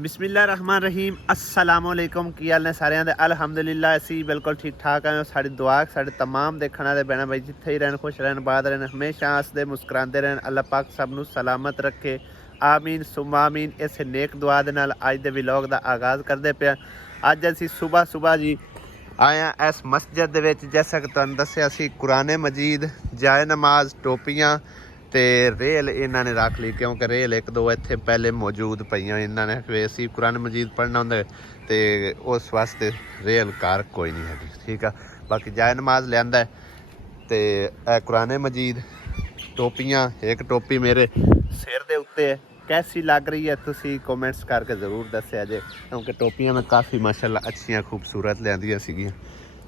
बिस्मिल्लाह रहमान रहीम अस्सलाम वालेकुम की हाल ने सारिਆਂ ਦੇ ਅਲਹਮਦੁਲਿਲਾ ਅਸੀਂ ਬਿਲਕੁਲ ਠੀਕ ਠਾਕ ਹਾਂ। ਸਾਡੀ ਦੁਆ ਸਾਡੇ तमाम ਦੇਖਣ ਵਾਲੇ ਭੈਣਾਂ ਭਾਈ ਜਿੱਥੇ ਹੀ ਰਹਿਣ ਖੁਸ਼ ਰਹਿਣ ਬਾਦ ਰਹਿਣ ਹਮੇਸ਼ਾ ਹੱਸਦੇ ਮੁਸਕਰਾਉਂਦੇ ਰਹਿਣ। ਅੱਲਾਹ ਪਾਕ ਸਭ ਨੂੰ ਸਲਾਮਤ ਰੱਖੇ ਆਮੀਨ ਸੁਮਾ ਆਮੀਨ। ਇਸ ਨੇਕ ਦੁਆ ਦੇ ਨਾਲ ਅੱਜ ਦੇ ਵਲੌਗ ਦਾ ਆਗਾਜ਼ ਕਰਦੇ ਪਿਆ। ਅੱਜ ਅਸੀਂ ਸਵੇਰ ਜੀ ਆਏ ਹਾਂ ਇਸ ਮਸਜਿਦ ਦੇ ਵਿੱਚ। ਜੈਸਾ ਕਿ ਤੁਹਾਨੂੰ ਦੱਸਿਆ ਸੀ ਕੁਰਾਨ ਮਜੀਦ ਜਾਏ ਨਮਾਜ਼ ਟੋਪੀਆਂ ਤੇ ਰੇਲ ਇਹਨਾਂ ਨੇ ਰੱਖ ਲਈ ਕਿਉਂਕਿ ਰੇਲ ਇੱਕ ਦੋ ਇੱਥੇ ਪਹਿਲੇ ਮੌਜੂਦ ਪਈਆਂ। ਇਹਨਾਂ ਨੇ ਵੀ ਅਸੀਂ ਕੁਰਾਨ ਮਜੀਦ ਪੜ੍ਹਨਾ ਹੁੰਦਾ ਤੇ ਉਸ ਵਾਸਤੇ ਰੇਲ ਕਾਰ ਕੋਈ ਨਹੀਂ ਹੈਗੀ। ਠੀਕ ਆ, ਬਾਕੀ ਜਾਏ ਨਮਾਜ਼ ਲਿਆਂਦਾ ਤੇ ਇਹ ਕੁਰਾਨ ਮਜੀਦ ਟੋਪੀਆਂ। ਇੱਕ ਟੋਪੀ ਮੇਰੇ ਸਿਰ ਦੇ ਉੱਤੇ ਹੈ, कैसी लग रही है तुसी कमेंट्स करके ज़रूर दस्या जे क्योंकि टोपियां में काफ़ी माशाल्लाह अच्छियां खूबसूरत लियांदियां सीगियां।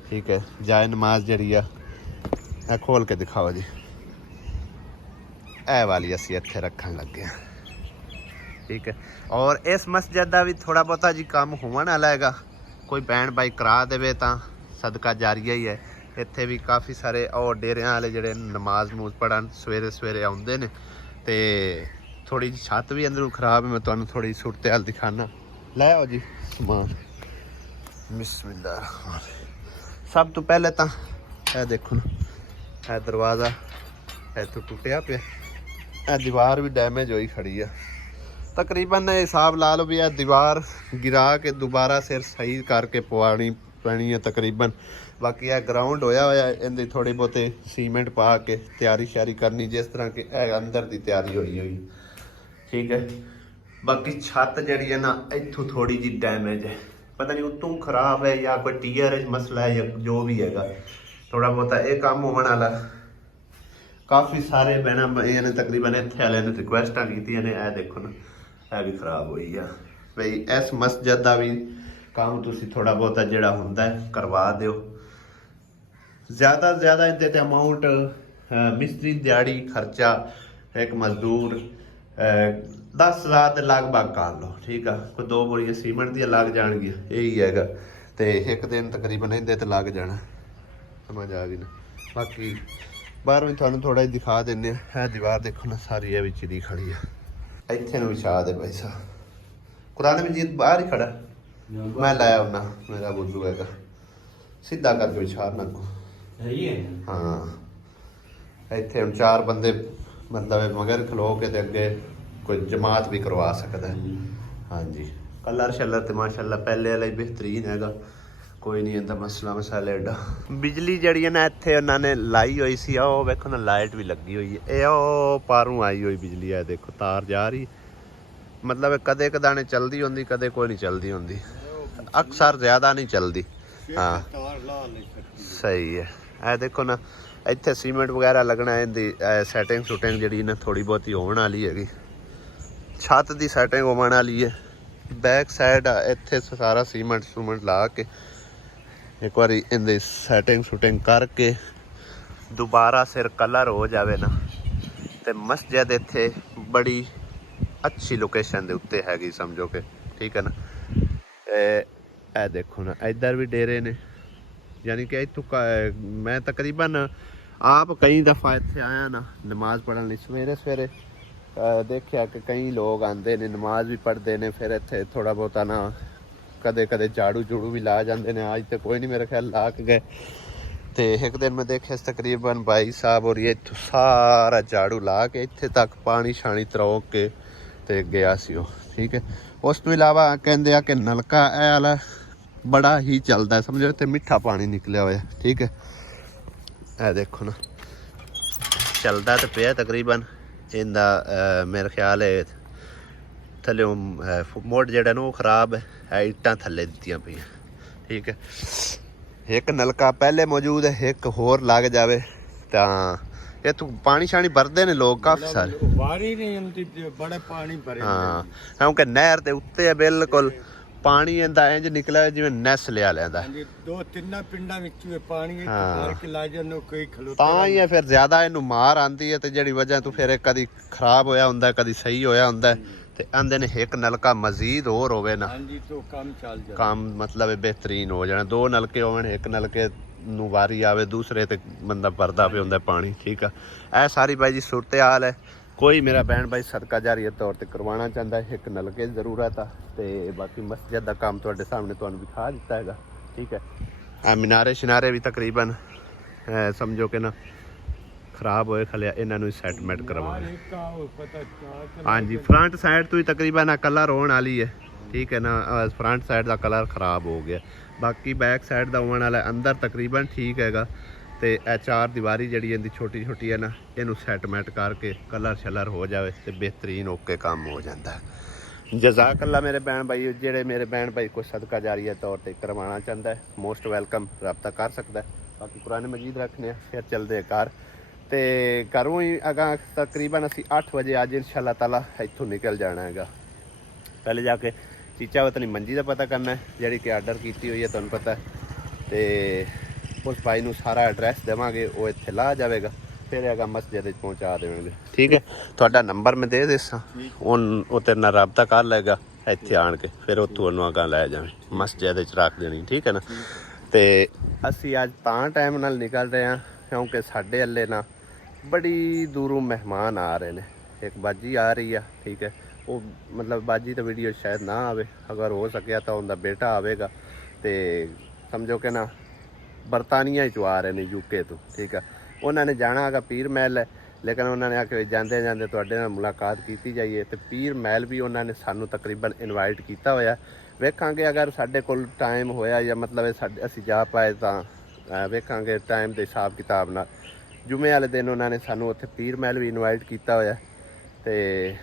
ठीक है, जाए नमाज जड़ी आ खोल के दिखाओ जी। ए वाली असी इत्थे रखन लगे हैं। ठीक है, और इस मस्जिद का भी थोड़ा बहुता जी काम होने वाला हैगा। कोई भैन भाई करा देवे तां सदका जारिया ही है। इत्थे भी काफ़ी सारे और डेरियां वाले जिहड़े नमाज नमूज पढ़न सवेरे सवेरे आउंदे ने ते थोड़ी जी छत भी अंदरों खराब है। मैं तुहानू थोड़ी सूरत हाल दिखाना। लै आओ जी समान। बिस्मिल्लाह। सब तो पहले तो यह देखो ना, यह दरवाज़ा इतों टुटिया पे, यह दीवार भी डैमेज होई खड़ी है। तकरीबन हिसाब ला लो भी यह दीवार गिरा के दोबारा सिर सही करके पवानी पैनी है तकरीबन। बाकी यह ग्राउंड होया होया इहदी थोड़ी बहुते सीमेंट पा के तैयारी श्यारी करनी जिस तरह के अंदर की तैयारी होई हुई। ठीक है, बाकी छत जी है ना इतों थोड़ी जी डैमेज है, पता नहीं उतों खराब है या कोई टीयर मसला है या जो भी है। थोड़ा बहुता ये काम होने वाला। काफ़ी सारे बहना ने तकरीबन इतने वाले ने रिक्वेस्टा की ने। देखो ना, यह भी खराब हुई है बई। इस मस्जिद का भी काम तुसी थोड़ा बहुता जोड़ा होंदा है करवा दो। ज़्यादा से ज़्यादा इहदे ते अमाउंट मिस्त्री दिहाड़ी खर्चा एक मजदूर 10,000 के लगभग कर लो। ठीक है, कोई 2 बोरियां सीमेंट दी लग जाएगी, यही है तो एक दिन तकरीबन इहदे ते लग जाना। समझ आ गई ना। बाकी बाहर भी तुहानू थोड़ा ही दिखा देने। है दीवार देखो ना सारी है चिड़ी खड़ी है। इत्थे नूं विछा दे भाई साहब। कुरान मजीद बाहर ही खड़ा, मैं लाया उन्ना मेरा बुजू है सीधा करके विछाना को। हाँ, इत्थे हम 4 बंदे मतलब मगर खलो के ते अगे कोई जमात भी करवा सकता है। हाँ जी, कलर शलर तो माशाल्लाह पहले वाला ही बेहतरीन हैगा। कोई नहीं इतना मसला मसाला एडा। बिजली जड़ी ना इत्थे उन्होंने लाई हुई सी, ओ वेखो ना लाइट भी लगी हुई है। ये ओ पारों आई हुई बिजली है, देखो तार जा रही। मतलब कदे कदाने चलती होंगी कदे कोई नहीं चलती होंगी, अक्सर ज़्यादा नहीं चलती। हाँ सही है। ए देखो ना इत्थे सीमेंट वगैरह लगना है। सैटिंग सुटिंग जी ना थोड़ी बहुत ही होने वाली हैगी। छत की सैटिंग होने वाली है। बैक साइड इत्थे सारा सीमेंट सूमेंट ला के एक बार इनकी सैटिंग सुटिंग करके दोबारा सिर कलर हो जाए ना तो मस्जिद इत्थे बड़ी अच्छी लोकेशन के उत्ते हैगी समझो कि। ठीक है ना। ए देखो ना इधर भी डेरे ने, यानी कि इतों मैं तकरीबन आप कई दफ़ा इत्थे आया ना नमाज पढ़ने सवेरे सवेरे देखा कि कई लोग आते ने नमाज भी पढ़ते हैं। फिर इत्थे थोड़ा बहुता ना कदे कदे झाड़ू झूड़ू भी ला जाते हैं। अज तो कोई नहीं मेरे ख्याल ला के गए। तो एक दिन मैं देखा तकरीबन भाई साहब और ये इत्थों सारा झाड़ू ला के इत्थे तक पानी शानी तरौक के ते गया सी वो। ठीक है, उस तो इलावा कहते कि नलका ए वाला बड़ा ही चलता है समझो, तो मिठा पानी निकलिया हुआ। ठीक है, ए देखो ना चलता तो पे तकरीबन इनका मेरे ख्याल है थले मोड जड़ा ना खराब है, इट्टां थले दित्तियां पईयां। ठीक है, एक नलका पहले मौजूद है, एक होर लग जाए तो इतों पानी शानी भरते ने लोग काफ़ी सारे। बारी नहीं आती, बड़े पानी भरे। हाँ, क्योंकि नहर के उत्ते है बिल्कुल पानी इंदा इंज निकला जिवें नस लिया लेंदा। 2-3 पिंडां विच पानी भर के ला जानो कोई खलोता तां ही फिर ज्यादा इनू मार आंदी है ते जेड़ी वजह तो फिर कदी खराब होया हुंदा कदी सही होया हुंदा ते आंदे ने एक नलका मजीद होर होवे ना तो काम चल जाए, काम मतलब बेहतरीन हो जाना। 2 नलके होवन, एक नलके नू वारी आवे दूसरे ते बंदा भरदा पे हुंदा पानी। ठीक है, ए सारी भाई जी सूरत हाल है ਕੋਈ ਮੇਰਾ ਭੈਣ ਭਾਈ ਸਦਕਾ ਜਾਰੀ ਤੌਰ ਤੇ ਕਰਵਾਉਣਾ ਚਾਹੁੰਦਾ ਹੈ, ਇੱਕ ਨਲਕੇ ਦੀ ਜ਼ਰੂਰਤ ਆ ਤੇ ਬਾਕੀ ਮਸਜਿਦ ਦਾ ਕੰਮ ਤੁਹਾਡੇ ਸਾਹਮਣੇ ਤੁਹਾਨੂੰ ਦਿਖਾ ਦਿੱਤਾ ਹੈਗਾ। ਠੀਕ ਹੈ, ਆ ਮੀਨਾਰੇ ਸ਼ਿਨਾਰੇ ਵੀ ਤਕਰੀਬਨ ਸਮਝੋ ਕਿ ਨਾ ਖਰਾਬ ਹੋਏ ਖਲਿਆ, ਇਹਨਾਂ ਨੂੰ ਸੈਟਮੈਂਟ ਕਰਵਾਉਣਾ। ਹਾਂਜੀ ਫਰੰਟ ਸਾਈਡ ਤੋਂ ਹੀ ਤਕਰੀਬਨ ਆ ਕਲਰ ਹੋਣ ਵਾਲੀ ਹੈ। ਠੀਕ ਹੈ ਨਾ, ਫਰੰਟ ਸਾਈਡ ਦਾ ਕਲਰ ਖਰਾਬ ਹੋ ਗਿਆ, ਬਾਕੀ ਬੈਕ ਸਾਈਡ ਦਾ ਹੋਣ ਵਾਲਾ ਅੰਦਰ ਤਕਰੀਬਨ ਠੀਕ ਹੈਗਾ। ਤੇ ਇਹ ਚਾਰ ਦੀਵਾਰੀ ਜਿਹੜੀ ਇਹਦੀ ਛੋਟੀ ਛੋਟੀ ਹੈ ਨਾ, ਇਹਨੂੰ ਸੈਟਮੈਂਟ ਕਰਕੇ ਕਲਰ ਸ਼ਲਰ ਹੋ ਜਾਵੇ ਤੇ ਬਿਹਤਰੀਨ ਓਕੇ ਕੰਮ ਹੋ ਜਾਂਦਾ। ਜਜ਼ਾਕ ਅੱਲਾ ਮੇਰੇ ਭੈਣ ਭਾਈ, ਜਿਹੜੇ ਮੇਰੇ ਭੈਣ ਭਾਈ ਕੋਈ ਸਦਕਾ ਜਾਰੀਆ ਤੌਰ ਤੇ ਕਰਵਾਉਣਾ ਚਾਹੁੰਦਾ ਹੈ ਮੋਸਟ ਵੈਲਕਮ, ਰਾਬਤਾ ਕਰ ਸਕਦਾ ਹੈ। ਬਾਕੀ ਕੁਰਾਨ ਮਜੀਦ ਰੱਖਨੇ ਆ, ਫਿਰ ਚੱਲਦੇ ਘਰ ਤੇ ਘਰੋਂ ਹੀ ਅਗਾਂ ਤਕਰੀਬਨ ਅਸੀਂ 8 ਵਜੇ ਅੱਜ ਇਨਸ਼ਾਅੱਲਾ ਤਾਲਾ ਇੱਥੋਂ ਨਿਕਲ ਜਾਣਾ ਹੈਗਾ। ਪਹਿਲੇ ਜਾ ਕੇ ਚੀਚਾ ਵਤਨੀ ਮੰਜੀ ਦਾ ਪਤਾ ਕਰਨਾ ਹੈ ਜਿਹੜੀ ਕਿ ਆਰਡਰ ਕੀਤੀ ਹੋਈ ਹੈ ਤੁਹਾਨੂੰ ਪਤਾ, ਤੇ ਉਸ ਭਾਈ ਨੂੰ ਸਾਰਾ ਐਡਰੈਸ ਦੇਵਾਂਗੇ, ਉਹ ਇੱਥੇ ਲਾ ਜਾਵੇਗਾ, ਫਿਰ ਹੈਗਾ ਮਸਜਿਦ ਵਿੱਚ ਪਹੁੰਚਾ ਦੇਵਾਂਗੇ। ਠੀਕ ਹੈ, ਤੁਹਾਡਾ ਨੰਬਰ ਮੈਂ ਦੇ ਦੇਸਾਂ, ਉਹ ਤੇਰੇ ਨਾਲ ਰਾਬਤਾ ਕਰ ਲਏਗਾ ਇੱਥੇ ਆਣ ਕੇ, ਫਿਰ ਉੱਥੋਂ ਉਹਨੂੰ ਅਗਾਂ ਲੈ ਜਾਵੇਂ ਮਸਜਿਦ ਵਿੱਚ ਰੱਖ ਦੇਣੀ। ਠੀਕ ਹੈ ਨਾ, ਤੇ ਅਸੀਂ ਅੱਜ ਤਾਂ ਟਾਈਮ ਨਾਲ ਨਿਕਲ ਰਹੇ ਹਾਂ ਕਿਉਂਕਿ ਸਾਡੇ ਅੱਲੇ ਨਾ ਬੜੀ ਦੂਰੋਂ ਮਹਿਮਾਨ ਆ ਰਹੇ ਨੇ। ਇੱਕ ਬਾਜੀ ਆ ਰਹੀ ਆ, ਠੀਕ ਹੈ, ਉਹ ਮਤਲਬ ਬਾਜੀ ਤਾਂ ਵੀਡੀਓ ਸ਼ਾਇਦ ਨਾ ਆਵੇ, ਅਗਰ ਹੋ ਸਕਿਆ ਤਾਂ ਉਹਦਾ ਬੇਟਾ ਆਵੇਗਾ ਤੇ ਸਮਝੋ ਕਿ ਨਾ ਬਰਤਾਨੀਆ 'ਚੋਂ ਆ ਰਹੇ ਨੇ UK ਤੋਂ। ਠੀਕ ਹੈ, ਉਹਨਾਂ ਨੇ ਜਾਣਾ ਹੈਗਾ ਪੀਰ ਮਹਿਲ ਹੈ, ਲੇਕਿਨ ਉਹਨਾਂ ਨੇ ਆ ਕੇ ਜਾਂਦੇ ਜਾਂਦੇ ਤੁਹਾਡੇ ਨਾਲ ਮੁਲਾਕਾਤ ਕੀਤੀ ਜਾਈਏ, ਤੇ ਪੀਰ ਮਹਿਲ ਵੀ ਉਹਨਾਂ ਨੇ ਸਾਨੂੰ ਤਕਰੀਬਨ ਇਨਵਾਈਟ ਕੀਤਾ ਹੋਇਆ। ਵੇਖਾਂਗੇ ਅਗਰ ਸਾਡੇ ਕੋਲ ਟਾਈਮ ਹੋਇਆ ਜਾਂ ਮਤਲਬ ਅਸੀਂ ਜਾ ਪਾਏ ਤਾਂ ਵੇਖਾਂਗੇ ਟਾਈਮ ਦੇ ਹਿਸਾਬ ਕਿਤਾਬ ਨਾਲ। ਜੁਮੇ ਵਾਲੇ ਦਿਨ ਉਹਨਾਂ ਨੇ ਸਾਨੂੰ ਉੱਥੇ ਪੀਰ ਮਹਿਲ ਵੀ ਇਨਵਾਈਟ ਕੀਤਾ ਹੋਇਆ, ਤੇ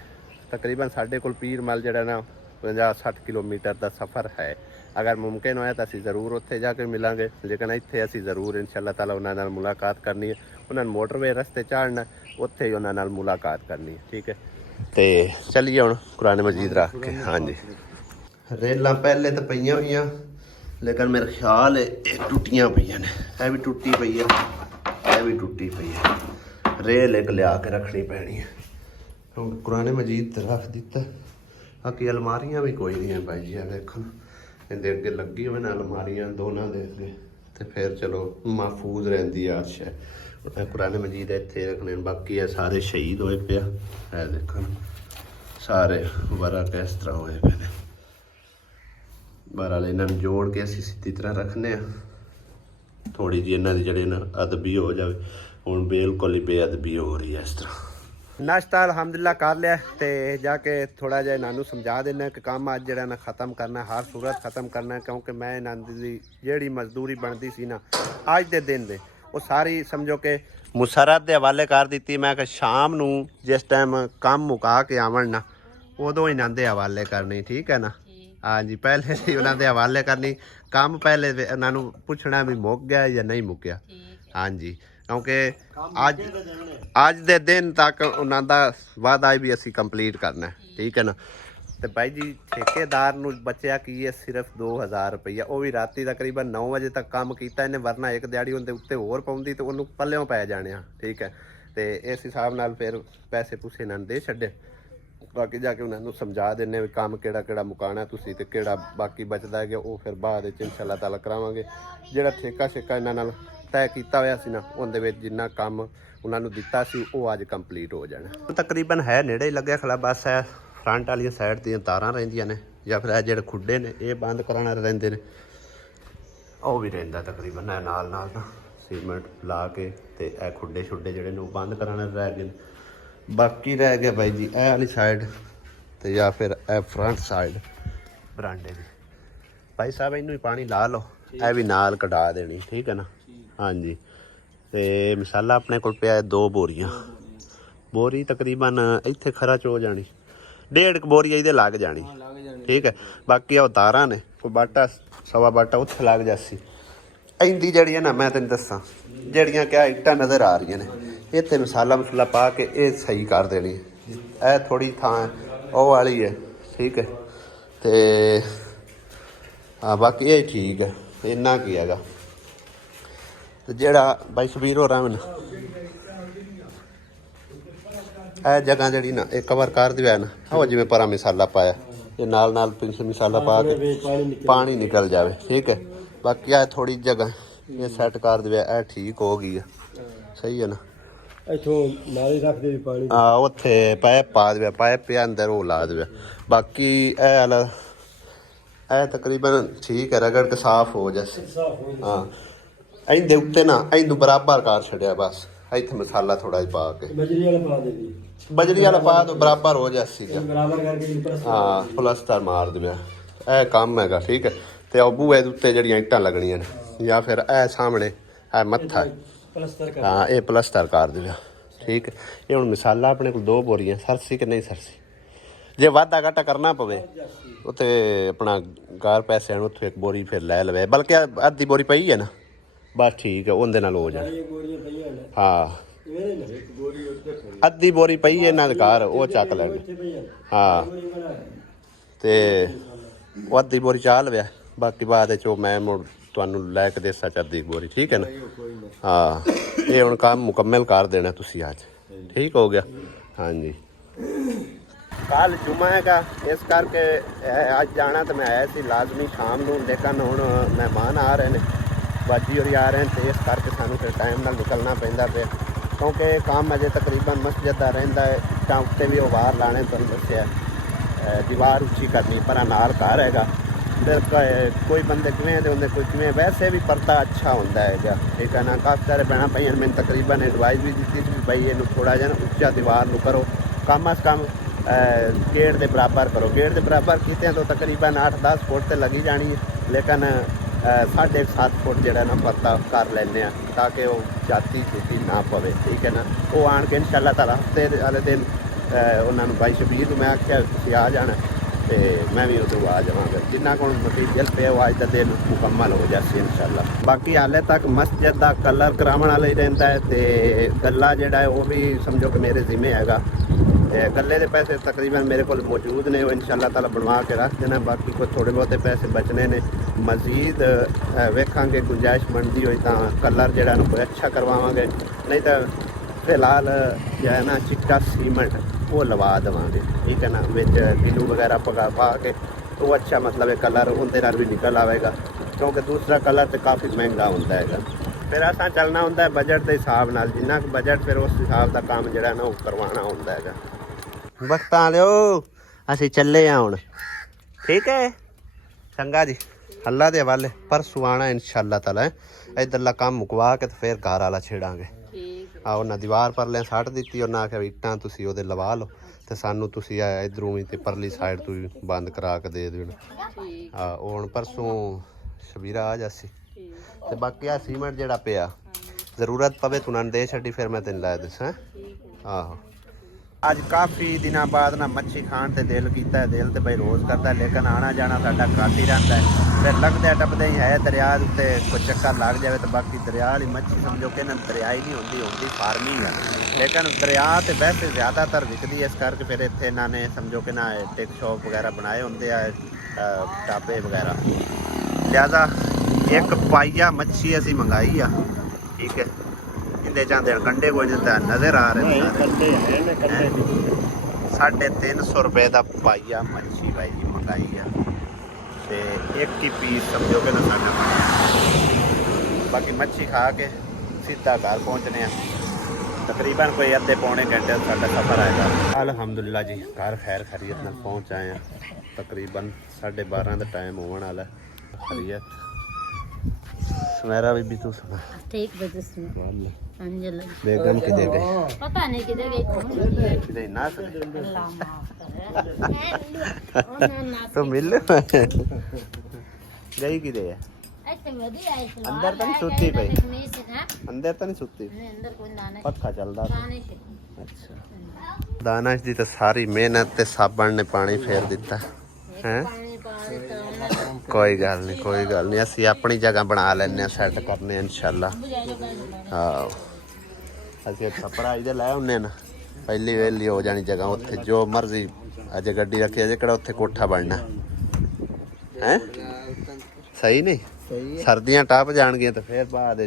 ਤਕਰੀਬਨ ਸਾਡੇ ਕੋਲ ਪੀਰ ਮਹਿਲ ਜਿਹੜਾ ਨਾ 50-60 ਕਿਲੋਮੀਟਰ ਦਾ ਸਫ਼ਰ ਹੈ। ਅਗਰ ਮੁਮਕਿਨ ਹੋਇਆ ਤਾਂ ਅਸੀਂ ਜ਼ਰੂਰ ਉੱਥੇ ਜਾ ਕੇ ਮਿਲਾਂਗੇ, ਲੇਕਿਨ ਇੱਥੇ ਅਸੀਂ ਜ਼ਰੂਰ ਇਨਸ਼ਾਅੱਲਾ ਤਾਲਾ ਉਹਨਾਂ ਨਾਲ ਮੁਲਾਕਾਤ ਕਰਨੀ ਹੈ। ਉਹਨਾਂ ਨੂੰ ਮੋਟਰਵੇ ਰਸਤੇ ਚਾੜਨਾ, ਉੱਥੇ ਹੀ ਉਹਨਾਂ ਨਾਲ ਮੁਲਾਕਾਤ ਕਰਨੀ ਹੈ। ਠੀਕ ਹੈ, ਤੇ ਚੱਲੀਏ ਹੁਣ ਕੁਰਾਨ ਮਜੀਦ ਰੱਖ ਕੇ। ਹਾਂਜੀ, ਰੇਲਾਂ ਪਹਿਲੇ ਤਾਂ ਪਈਆਂ ਹੋਈਆਂ, ਲੇਕਿਨ ਮੇਰਾ ਖਿਆਲ ਹੈ ਇਹ ਟੁੱਟੀਆਂ ਪਈਆਂ ਨੇ। ਇਹ ਵੀ ਟੁੱਟੀ ਪਈ ਹੈ, ਇਹ ਵੀ ਟੁੱਟੀ ਪਈ ਹੈ। ਰੇਲ ਇੱਕ ਲਿਆ ਕੇ ਰੱਖਣੀ ਪੈਣੀ ਹੈ ਕਿਉਂਕਿ ਕੁਰਾਨ ਮਜੀਦ ਤੇ ਰੱਖ ਦਿੱਤਾ। ਬਾਕੀ ਅਲਮਾਰੀਆਂ ਵੀ ਕੋਈ ਨਹੀਂ ਹੈ ਭਾਈ ਜੀ, ਵੇਖੋ ਇਹਦੇ ਅੱਗੇ ਲੱਗੀ ਹੋਵੇ ਨਾ ਅਲਮਾਰੀਆਂ ਦੋਨਾਂ ਦੇ ਅੱਗੇ, ਤੇ ਫਿਰ ਚਲੋ ਮਹਿਫੂਜ਼ ਰਹਿੰਦੀ ਆ ਅੱਛਾ। ਕੁਰਾਨ ਮਜੀਦ ਇੱਥੇ ਰੱਖਣੇ। ਬਾਕੀ ਇਹ ਸਾਰੇ ਸ਼ਹੀਦ ਹੋਏ ਪਿਆ, ਇਹ ਦੇਖੋ ਸਾਰੇ ਵਰਾ ਕਿਸ ਤਰ੍ਹਾਂ ਹੋਏ ਪਏ ਨੇ। ਬਹਰਾਲ ਇਹਨਾਂ ਨੂੰ ਜੋੜ ਕੇ ਅਸੀਂ ਸਿੱਧੀ ਤਰ੍ਹਾਂ ਰੱਖਨੇ ਆ, ਥੋੜੀ ਜਿਹੀ ਇਹਨਾਂ ਦੀ ਜਿਹੜੇ ਨਾ ਅਦਬੀ ਹੋ ਜਾਵੇ। ਹੁਣ ਬਿਲਕੁਲ ਹੀ ਬੇਅਦਬੀ ਹੋ ਰਹੀ ਹੈ ਇਸ ਤਰ੍ਹਾਂ। ਨਾਸ਼ਤਾ ਅਲਹਮਦੁਲਿਲਾ ਕਰ ਲਿਆ ਤੇ ਜਾ ਕੇ ਥੋੜਾ ਜਿਹਾ ਇਹਨਾਂ ਨੂੰ ਸਮਝਾ ਦੇਣਾ ਕਿ ਕੰਮ ਅੱਜ ਜਿਹੜਾ ਨਾ ਖਤਮ ਕਰਨਾ, ਹਰ ਸੂਰਤ ਖਤਮ ਕਰਨਾ, ਕਿਉਂਕਿ ਮੈਂ ਇਹਨਾਂ ਦੀ ਜਿਹੜੀ ਮਜ਼ਦੂਰੀ ਬਣਦੀ ਸੀ ਨਾ ਅੱਜ ਦੇ ਦਿਨ ਦੇ, ਉਹ ਸਾਰੀ ਸਮਝੋ ਕਿ ਮੁਸਰਤ ਦੇ ਹਵਾਲੇ ਕਰ ਦਿੱਤੀ। ਮੈਂ ਕਿ ਸ਼ਾਮ ਨੂੰ ਜਿਸ ਟਾਈਮ ਕੰਮ ਮੁਕਾ ਕੇ ਆਵਣ ਨਾ, ਉਦੋਂ ਇਹਨਾਂ ਦੇ ਹਵਾਲੇ ਕਰਨੀ। ਠੀਕ ਹੈ ਨਾ, ਹਾਂਜੀ ਪਹਿਲੇ ਹੀ ਉਹਨਾਂ ਦੇ ਹਵਾਲੇ ਕਰਨੀ ਕੰਮ, ਪਹਿਲੇ ਉਹਨਾਂ ਨੂੰ ਪੁੱਛਣਾ ਵੀ ਮੁੱਕ ਗਿਆ ਜਾਂ ਨਹੀਂ ਮੁੱਕਿਆ। ਹਾਂਜੀ, ਕਿਉਂਕਿ ਅੱਜ ਦੇ ਦਿਨ ਤੱਕ ਉਹਨਾਂ ਦਾ ਵਾਅਦਾ ਵੀ ਅਸੀਂ ਕੰਪਲੀਟ ਕਰਨਾ। ਠੀਕ ਹੈ ਨਾ, ਤੇ ਭਾਈ ਜੀ ਠੇਕੇਦਾਰ ਨੂੰ ਬਚਿਆ ਕੀ ਹੈ ਸਿਰਫ 2000 ਰੁਪਈਆ, ਉਹ ਵੀ ਰਾਤੀ ਤਕਰੀਬਨ 9 ਵਜੇ ਤੱਕ ਕੰਮ ਕੀਤਾ ਇਹਨੇ, ਵਰਨਾ ਇੱਕ ਦਿਹਾੜੀ ਉਹਦੇ ਉੱਤੇ ਹੋਰ ਪਾਉਂਦੀ ਤੇ ਉਹਨੂੰ ਪੱਲਿਓਂ ਪੈ ਜਾਣੇ ਆ। ਠੀਕ ਹੈ, ਤੇ ਇਸ ਹਿਸਾਬ ਨਾਲ ਫਿਰ ਪੈਸੇ ਪੂਸੇ ਇਹਨਾਂ ਨੇ ਦੇ ਛੱਡੇ। ਬਾਕੀ ਜਾ ਕੇ ਉਹਨਾਂ ਨੂੰ ਸਮਝਾ ਦਿੰਦੇ ਵੀ ਕੰਮ ਕਿਹੜਾ ਕਿਹੜਾ ਮੁਕਾਉਣਾ ਤੁਸੀਂ, ਤੇ ਕਿਹੜਾ ਬਾਕੀ ਬਚਦਾ ਗਿਆ ਉਹ ਫਿਰ ਬਾਅਦ ਵਿੱਚ ਇਨਸ਼ਾਅੱਲਾ ਤਾਲਾ ਕਰਾਵਾਂਗੇ। ਜਿਹੜਾ ਠੇਕਾ ਸ਼ੇਕਾ ਇਹਨਾਂ ਨਾਲ ਤੈਅ ਕੀਤਾ ਹੋਇਆ ਸੀ ਨਾ, ਉਹਦੇ ਵਿੱਚ ਜਿੰਨਾ ਕੰਮ ਉਹਨਾਂ ਨੂੰ ਦਿੱਤਾ ਸੀ ਉਹ ਅੱਜ ਕੰਪਲੀਟ ਹੋ ਜਾਣਾ। ਤਕਰੀਬਨ ਹੈ ਨੇੜੇ ਹੀ ਲੱਗਿਆ ਖਲਾ, ਬਸ ਹੈ ਫਰੰਟ ਵਾਲੀਆਂ ਸਾਈਡ ਦੀਆਂ ਤਾਰਾਂ ਰਹਿੰਦੀਆਂ ਨੇ, ਜਾਂ ਫਿਰ ਇਹ ਜਿਹੜੇ ਖੁੱਡੇ ਨੇ ਇਹ ਬੰਦ ਕਰਾਉਣਾ ਰਹਿੰਦੇ ਨੇ, ਉਹ ਵੀ ਰਹਿੰਦਾ ਤਕਰੀਬਨ। ਇਹ ਨਾਲ ਨਾਲ ਨਾ ਸੀਮੈਂਟ ਲਾ ਕੇ ਤੇ ਇਹ ਖੁੱਡੇ ਛੁੱਡੇ ਜਿਹੜੇ ਨੇ ਉਹ ਬੰਦ ਕਰਾਉਣੇ ਰਹਿ ਗਏ ਨੇ। ਬਾਕੀ ਰਹਿ ਗਿਆ ਬਾਈ ਜੀ ਇਹ ਵਾਲੀ ਸਾਈਡ ਤੇ ਜਾਂ ਫਿਰ ਇਹ ਫਰੰਟ ਸਾਈਡ ਬਰਾਂਡੇ ਦੀ। ਭਾਈ ਸਾਹਿਬ ਇਹਨੂੰ ਹੀ ਪਾਣੀ ਲਾ ਲਓ, ਇਹ ਵੀ ਨਾਲ ਕਢਾ ਦੇਣੀ। ਠੀਕ ਹੈ ਨਾ, ਹਾਂਜੀ। ਤੇ ਮਸਾਲਾ ਆਪਣੇ ਕੋਲ ਪਿਆ 2 ਬੋਰੀਆਂ, ਬੋਰੀ ਤਕਰੀਬਨ ਇੱਥੇ ਖਰਾ ਚ ਹੋ ਜਾਣੀ, 1.5 ਬੋਰੀ ਇਹਦੇ ਲੱਗ ਜਾਣੀ। ਠੀਕ ਹੈ, ਬਾਕੀ ਉਹ ਤਾਰਾਂ ਨੇ, ਕੋਈ ਬਾਟਾ ਸਵਾ ਬਾਟਾ ਉੱਥੇ ਲੱਗ ਜਾਸੀ। ਇੰਦੀ ਜਿਹੜੀ ਹੈ ਨਾ ਮੈਂ ਤੈਨੂੰ ਦੱਸਾਂ, ਜਿਹੜੀਆਂ ਕਿਆ ਇੱਟਾਂ ਨਜ਼ਰ ਆ ਰਹੀਆਂ ਨੇ, ਇੱਥੇ ਮਸਾਲਾ ਮਸੂਲਾ ਪਾ ਕੇ ਇਹ ਸਹੀ ਕਰ ਦੇਣੀ। ਇਹ ਥੋੜੀ ਥਾਂ ਉਹ ਵਾਲੀ ਹੈ। ਠੀਕ ਹੈ, ਤੇ ਹਾਂ ਬਾਕੀ ਇਹ ਠੀਕ ਹੈ, ਇੰਨਾ ਕੀ ਹੈਗਾ। ਤੇ ਜਿਹੜਾ ਬਾਈ ਸ਼ਬੀਰ ਹੋ ਰਹਾ ਮੈਨੂੰ ਇਹ ਜਗ੍ਹਾ ਜਿਹੜੀ ਨਾ ਇਹ ਕਵਰ ਕਰ ਦਿਆ ਨਾ, ਉਹ ਜਿਵੇਂ ਪਰਾਂ ਮਸਾਲਾ ਪਾਇਆ, ਇਹ ਨਾਲ ਨਾਲ ਪਿੰਛੇ ਮਸਾਲਾ ਪਾ ਕੇ ਪਾਣੀ ਨਿਕਲ ਜਾਵੇ। ਠੀਕ ਹੈ, ਬਾਕੀ ਆ ਥੋੜੀ ਜਗ੍ਹਾ ਇਹ ਸੈੱਟ ਕਰ ਦਿਆ, ਇਹ ਠੀਕ ਹੋ ਗਈ ਆ। ਸਹੀ ਹੈ ਨਾ, ਇੱਥੋਂ ਨਾਲੇ ਰੱਖਦੇ ਪਾਣੀ ਆ ਉੱਥੇ ਪਾਇਪ ਪਾ ਦੇਵੇ, ਪਾਇਪ ਪਿਆ ਅੰਦਰ ਉਹ ਲਾ ਦੇਵੇ। ਬਾਕੀ ਇਹ ਵਾਲਾ ਇਹ ਤਕਰੀਬਨ ਠੀਕ ਹੈ, ਰਗੜ ਕੇ ਸਾਫ਼ ਹੋ ਜਾਏ। ਹਾਂ ਇਹਦੇ ਉੱਤੇ ਨਾ ਇਹਨੂੰ ਬਰਾਬਰ ਕਰ ਛੱਡਿਆ ਬਸ, ਇੱਥੇ ਮਸਾਲਾ ਥੋੜਾ ਜਿਹਾ ਪਾ ਕੇ ਬਜਰੀ ਵਾਲਾ ਪਾ ਦੇ ਜੀ, ਬਜਰੀ ਵਾਲਾ ਪਾ ਦੋ ਬਰਾਬਰ ਹੋ ਜਾ ਸੀਗਾ। ਬਰਾਬਰ ਕਰਕੇ ਹਾਂ ਪਲਸਤਰ ਮਾਰ ਦਿਆ, ਇਹ ਕੰਮ ਹੈਗਾ ਠੀਕ ਹੈ। ਤੇ ਉਹ ਬੂਹੇ ਦੇ ਉੱਤੇ ਜਿਹੜੀਆਂ ਇੱਟਾਂ ਲੱਗਣੀਆਂ ਨੇ ਜਾਂ ਫਿਰ ਇਹ ਸਾਹਮਣੇ ਇਹ ਮੱਥਾ ਪਲਸਤਰ ਕਰ, ਹਾਂ ਇਹ ਪਲਸਤਰ ਕਰ ਦਿਆ ਠੀਕ ਹੈ। ਇਹ ਹੁਣ ਮਸਾਲਾ ਆਪਣੇ ਕੋਲ 2 ਬੋਰੀਆਂ ਸਰਸੀ ਕਿ ਨਹੀਂ ਸਰਸੀ, ਜੇ ਵਾਧਾ ਘਾਟਾ ਕਰਨਾ ਪਵੇ ਉੱਥੇ ਆਪਣਾ ਗਾਰ ਪੈਸੇ ਆਣ ਉੱਥੇ 1 ਬੋਰੀ ਫਿਰ ਲੈ ਲਵੇ, ਬਲਕਿ ਅੱਧੀ ਬੋਰੀ ਪਈ ਹੈ ਨਾ ਬਸ ਠੀਕ ਹੈ, ਉਹਦੇ ਨਾਲ ਹੋ ਜਾਣਾ। ਹਾਂ ਅੱਧੀ ਬੋਰੀ ਪਈ ਹੈ ਇਹਨਾਂ ਦੇ ਘਰ, ਉਹ ਚੱਕ ਲੈਣੀ। ਹਾਂ ਤੇ ਉਹ ਅੱਧੀ ਬੋਰੀ ਚਾਹ ਲਵਿਆ, ਬਾਕੀ ਬਾਅਦ ਵਿੱਚ ਉਹ ਮੈਂ ਮੁੜ ਤੁਹਾਨੂੰ ਲੈ ਕੇ ਦੇਸਾਂ ਅੱਧੀ ਬੋਰੀ, ਠੀਕ ਹੈ ਨਾ। ਹਾਂ ਇਹ ਹੁਣ ਕੰਮ ਮੁਕੰਮਲ ਕਰ ਦੇਣਾ ਤੁਸੀਂ ਅੱਜ, ਠੀਕ ਹੋ ਗਿਆ। ਹਾਂਜੀ ਕੱਲ ਜੁਮਾ ਹੈਗਾ, ਇਸ ਕਰਕੇ ਅੱਜ ਜਾਣਾ ਤਾਂ ਮੈਂ ਆਇਆ ਸੀ ਲਾਜ਼ਮੀ ਸ਼ਾਮ ਨੂੰ, ਲੇਕਿਨ ਹੁਣ ਮਹਿਮਾਨ ਆ ਰਹੇ ਨੇ, ਬਾਜੀ ਹੋਰੀ ਆ ਰਹੇ ਨੇ, ਤੇ ਇਸ ਕਰਕੇ ਸਾਨੂੰ ਫਿਰ ਟਾਈਮ ਨਾਲ ਨਿਕਲਣਾ ਪੈਂਦਾ ਪਿਆ, ਕਿਉਂਕਿ ਕੰਮ ਅਜੇ ਤਕਰੀਬਨ ਮਸਜਿਦ ਦਾ ਰਹਿੰਦਾ ਹੈ। ਇੱਟਾਂ ਉੱਤੇ ਵੀ ਉਹ ਵਾਰ ਲਾਣੇ, ਤੁਹਾਨੂੰ ਦੱਸਿਆ ਦੀਵਾਰ ਉੱਚੀ ਕਰਨੀ, ਪਰ ਨਾਲ ਘਰ ਹੈਗਾ। ਫਿਰ ਕੋਈ ਬੰਦੇ ਕਿਵੇਂ ਦੇ ਹੁੰਦੇ, ਕੋਈ ਕਿਵੇਂ, ਵੈਸੇ ਵੀ ਪਰਦਾ ਅੱਛਾ ਹੁੰਦਾ ਹੈਗਾ, ਠੀਕ ਹੈ ਨਾ। ਕਾਫੀ ਸਾਰੇ ਭੈਣਾਂ ਭਾਈਆਂ ਨੇ ਮੈਨੂੰ ਤਕਰੀਬਨ ਐਡਵਾਈਸ ਵੀ ਦਿੱਤੀ ਸੀ ਵੀ ਭਾਈ ਇਹਨੂੰ ਥੋੜ੍ਹਾ ਜਿਹਾ ਉੱਚਾ ਦੀਵਾਰ ਨੂੰ ਕਰੋ, ਕਮ ਅਜ਼ ਕਮ ਗੇਟ ਦੇ ਬਰਾਬਰ ਕਰੋ। ਗੇਟ ਦੇ ਬਰਾਬਰ ਕੀਤੇ ਤਾਂ ਤਕਰੀਬਨ 8-10 ਫੁੱਟ ਤੇ ਲੱਗੀ ਜਾਣੀ ਹੈ, ਲੇਕਿਨ 7.5 ਫੁੱਟ ਜਿਹੜਾ ਨਾ ਪਰਦਾ ਕਰ ਲੈਂਦੇ ਆ, ਤਾਂ ਕਿ ਉਹ ਜਾਤੀ ਛੁੱਟੀ ਨਾ ਪਵੇ, ਠੀਕ ਹੈ ਨਾ। ਉਹ ਆਣ ਕੇ ਇਨਸ਼ਾਅੱਲਾ ਤਾਲਾ ਹਫ਼ਤੇ ਵਾਲੇ ਦਿਨ ਉਹਨਾਂ ਨੂੰ ਬਾਈ ਸ਼ਬੀਰ ਨੂੰ ਮੈਂ ਆਖਿਆ ਤੁਸੀਂ ਆ ਜਾਣਾ, ਤੇ ਮੈਂ ਵੀ ਉਦੋਂ ਆ ਜਾਵਾਂਗਾ, ਜਿੰਨਾ ਕੋਲ ਮਟੀਰੀਅਲ ਪਿਆ ਉਹ ਅੱਜ ਦਾ ਦਿਨ ਮੁਕੰਮਲ ਹੋ ਜਾਸੀ ਇਨਸ਼ਾਅੱਲਾ। ਬਾਕੀ ਹਾਲੇ ਤੱਕ ਮਸਜਿਦ ਦਾ ਕਲਰ ਕਰਾਉਣ ਵਾਲਾ ਹੀ ਰਹਿੰਦਾ ਹੈ, ਤੇ ਗੱਲਾ ਜਿਹੜਾ ਹੈ ਉਹ ਵੀ ਸਮਝੋ ਕਿ ਮੇਰੇ ਜ਼ਿੰਮੇ ਹੈਗਾ। ਗੱਲੇ ਦੇ ਪੈਸੇ ਤਕਰੀਬਨ ਮੇਰੇ ਕੋਲ ਮੌਜੂਦ ਨੇ, ਉਹ ਇਨਸ਼ਾਅੱਲਾ ਤਾਲਾ ਬਣਵਾ ਕੇ ਰੱਖ ਦੇਣਾ। ਬਾਕੀ ਕੋਈ ਥੋੜ੍ਹੇ ਬਹੁਤੇ ਪੈਸੇ ਬਚਣੇ ਨੇ, ਮਜ਼ੀਦ ਵੇਖਾਂਗੇ ਗੁੰਜਾਇਸ਼ ਬਣਦੀ ਹੋਈ ਤਾਂ ਕਲਰ ਜਿਹੜਾ ਨੂੰ ਕੋਈ ਅੱਛਾ ਕਰਵਾਵਾਂਗੇ, ਨਹੀਂ ਤਾਂ ਫਿਲਹਾਲ ਜਿਹੜਾ ਹੈ ਨਾ ਚਿੱਟਾ ਸੀਮੈਂਟ ਉਹ ਲਵਾ ਦੇਵਾਂਗੇ, ਠੀਕ ਹੈ ਨਾ। ਵਿੱਚ ਗਿੱਲੂ ਵਗੈਰਾ ਪਾ ਕੇ ਉਹ ਅੱਛਾ ਮਤਲਬ ਕਲਰ ਉਹਦੇ ਨਾਲ ਵੀ ਨਿਕਲ ਆਵੇਗਾ, ਕਿਉਂਕਿ ਦੂਸਰਾ ਕਲਰ ਤਾਂ ਕਾਫੀ ਮਹਿੰਗਾ ਹੁੰਦਾ ਹੈਗਾ। ਫਿਰ ਅਸਾਂ ਚੱਲਣਾ ਹੁੰਦਾ ਹੈ ਬਜਟ ਦੇ ਹਿਸਾਬ ਨਾਲ, ਜਿੰਨਾ ਕੁ ਬਜਟ ਫਿਰ ਉਸ ਹਿਸਾਬ ਦਾ ਕੰਮ ਜਿਹੜਾ ਨਾ ਉਹ ਕਰਵਾਉਣਾ ਹੁੰਦਾ ਹੈਗਾ। ਵਕਤਾਂ ਲਿਓ ਅਸੀਂ ਚੱਲੇ ਆ ਹੁਣ, ਠੀਕ ਹੈ ਚੰਗਾ ਜੀ। ਅੱਲਾ ਦੇ ਹਵਾਲੇ ਪਰਸੋਂ ਆਉਣਾ ਇਨਸ਼ਾਅੱਲਾ ਤਾਲਾ, ਇੱਧਰਲਾ ਕੰਮ ਮੁਕਵਾ ਕੇ ਤੇ ਫਿਰ ਘਰ ਵਾਲਾ ਛੇੜਾਂਗੇ। ਆ ਉਹਨਾਂ ਦੀਵਾਰ ਪਰ ਲੈ ਸੱਟ ਦਿੱਤੀ, ਉਹਨਾਂ ਆਖਿਆ ਇੱਟਾਂ ਤੁਸੀਂ ਉਹਦੇ ਲਵਾ ਲਓ, ਤੇ ਸਾਨੂੰ ਤੁਸੀਂ ਇਧਰੋਂ ਵੀ ਤੇ ਪਰਲੀ ਸਾਈਡ ਤੋਂ ਵੀ ਬੰਦ ਕਰਾ ਕੇ ਦੇ ਦਿਓ। ਹਾਂ ਉਹ ਹੁਣ ਪਰਸੋਂ ਸ਼ਬੀਰਾ ਆ ਜਾਸੀ, ਤੇ ਬਾਕੀ ਆ ਸੀਮੈਂਟ ਜਿਹੜਾ ਪਿਆ ਜ਼ਰੂਰਤ ਪਵੇ ਤੂੰ ਦੇ ਛੱਡੀ, ਫਿਰ ਮੈਂ ਤੈਨੂੰ ਲੈ ਦੱਸਾਂ। ਆਹੋ ਅੱਜ ਕਾਫੀ ਦਿਨਾਂ ਬਾਅਦ ਨਾ ਮੱਛੀ ਖਾਣ ਤੇ ਦਿਲ ਕੀਤਾ, ਦਿਲ ਤੇ ਬਈ ਰੋਜ਼ ਕਰਦਾ, ਲੇਕਿਨ ਆਣਾ ਜਾਣਾ ਸਾਡਾ ਘੱਟ ਹੀ ਰਹਿੰਦਾ ਹੈ। ਫਿਰ ਲੱਗਦਾ ਟੱਪਦੇ ਹੀ ਹੈ ਦਰਿਆ ਦੇ ਉੱਤੇ ਕੋਈ ਚੱਕਰ ਲੱਗ ਜਾਵੇ, ਤਾਂ ਬਾਕੀ ਦਰਿਆ ਵਾਲੀ ਮੱਛੀ ਸਮਝੋ ਕਿ ਨਾ ਦਰਿਆ ਹੀ ਨਹੀਂ ਹੁੰਦੀ ਫਾਰਮਿੰਗ ਹੈ, ਲੇਕਿਨ ਦਰਿਆ ਤੇ ਵੈਸੇ ਜ਼ਿਆਦਾਤਰ ਵਿਕਦੀ, ਇਸ ਕਰਕੇ ਫਿਰ ਇੱਥੇ ਇਹਨਾਂ ਨੇ ਸਮਝੋ ਕਿ ਨਾ ਟਿਕ ਸ਼ੌਪ ਵਗੈਰਾ ਬਣਾਏ ਹੁੰਦੇ ਆ, ਢਾਬੇ ਵਗੈਰਾ। ਲਿਹਾਜ਼ਾ 1 ਪਾਈਆ ਮੱਛੀ ਅਸੀਂ ਮੰਗਾਈ ਆ, ਠੀਕ ਹੈ। ਇਹਦੇ ਚਾਂਦੇ ਕੰਡੇ ਕੋਈ ਨਹੀਂ ਨਜ਼ਰ ਆ ਰਹੇ ਨੇ, 350 ਰੁਪਏ ਦਾ ਪਾਈਆ ਮੱਛੀ ਭਾਈ ਜੀ ਮੰਗਾਈ ਆ, ਤੇ 1 ਹੀ ਪੀਸ ਸਮਝੋ ਕਿ ਨਾ ਸਾਡਾ। ਬਾਕੀ ਮੱਛੀ ਖਾ ਕੇ ਸਿੱਧਾ ਘਰ ਪਹੁੰਚਨੇ ਆ, ਤਕਰੀਬਨ ਕੋਈ ਅੱਧੇ ਪੌਣੇ ਘੰਟੇ ਸਾਡਾ ਸਫ਼ਰ ਆਏਗਾ। ਅਲਹਮਦੁਲਿਲਾ ਜੀ ਘਰ ਖੈਰ ਖੈਰੀਅਤ ਨਾਲ ਪਹੁੰਚ ਆਏ ਆ, ਤਕਰੀਬਨ 12:30 ਦਾ ਟਾਈਮ ਹੋਣ ਵਾਲਾ। ਖੈਰੀਅਤ सुमेरा बीबी तू सुना ठीक बजे सुना अंजलि बेगम किधर गई, पता नहीं किधर गई, किधर ना अल्लाह माफ करे तो मिल गई किधर है अंदर तो नहीं सुती भाई, अंदर तो नहीं सुती, अंदर कोई दाना पक्का चलदा। दाने से अच्छा दानश दी तो सारी मेहनत ते साबण ने पानी फेर दिता है। कोई गल नहीं असी अपनी जगह बना लेने, सैट करने इंशाल्लाह। हाँ असी छपरा इधर लै आने ना, पहली वेली हो जानी जगह, उत्थे जो मर्जी अजे गड्डी रखी अजे किहड़ा उत्थे कोठा बनना है। सही नहीं सर्दियां टप जाणगियां तो फिर बाद